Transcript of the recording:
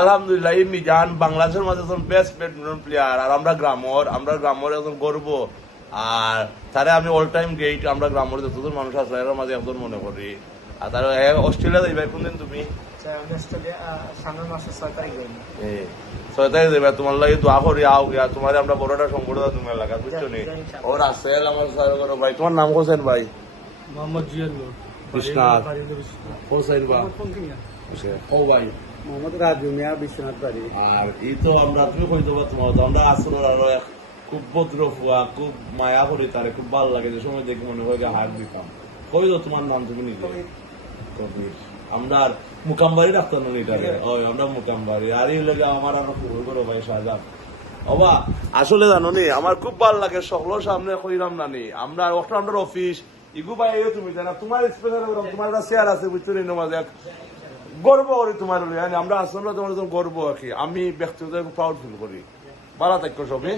আলহামদুলিল্লাহ এই মিজান বাংলাদেশের মাঝে একজন বেস্ট ব্যাডমিন্টন প্লেয়ার আর আমরা গ্রামর একজন গর্ব আর তারে আমি অল টাইম গেট আমরা গ্রামের যতদূর মানুষ আছে এর মাঝে একজন মনে করি আর তার অস্ট্রেলিয়া যাইবা কোনদিন তুমি সামনের মাসের 6 তারিখ যাই 6 তারিখ যাইবা তোমার লাগে দোয়া করি আও গিয়া তোমার আমরা বড়টা সংগঠন তোমার লাগা বুঝছো নি ওর আসেল আমার সাথে করো ভাই তোমার নাম হোসেন ভাই মোহাম্মদ জিয়াল বিশ্বনাথ হোসেন ভাই ও ভাই মোহাম্মদ রাজু মিয়া বিশ্বনাথ বাড়ি। আর এই তো আমরা তুমি কইতে পারো তোমার আমরা আসলে আরো খুব ভদ্র ফুয়া খুব মায়া করি তারে খুব ভালো লাগে যে সময় দেখে মনে হয় হাত দিতাম কই তো তোমার নাম তুমি নিজে কবির আমরা মুকামবাড়ি রাখতাম না এটারে ওই আমরা মুকামবাড়ি আর এই লাগে আমার আরো পুরো বড় ভাই শাহজাহান বাবা আসলে জানো নি আমার খুব ভালো লাগে সকলের সামনে কইলাম না নি আমরা ওটা আমাদের অফিস ইগু ভাই তুমি জানা তোমার স্পেশাল তোমার একটা শেয়ার আছে বুঝছো নি মাঝে গর্ব করি তোমার আমরা আসলে তোমার গর্ব আর কি আমি ব্যক্তিগত প্রাউড ফিল করি ভালো থাকো সবই।